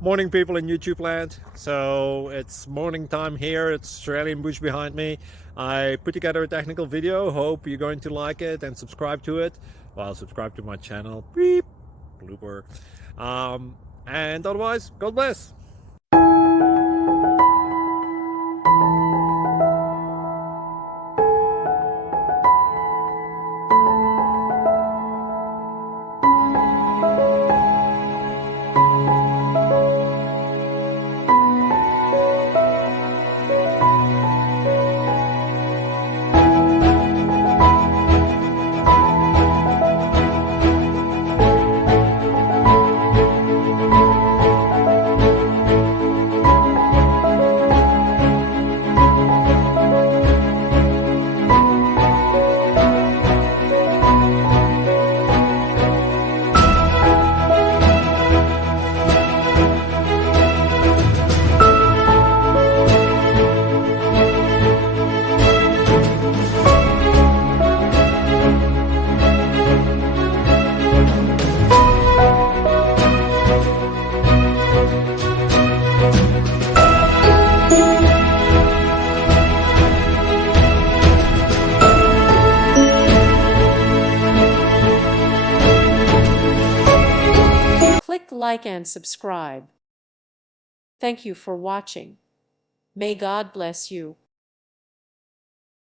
Morning, people in YouTube land. So it's morning time here. It's Australian bush behind me. I put together a technical video. Hope you're going to like it and subscribe to it. Well, subscribe to my channel. Beep. Blooper. And otherwise, God bless. Click like and subscribe. Thank you for watching. May God bless you.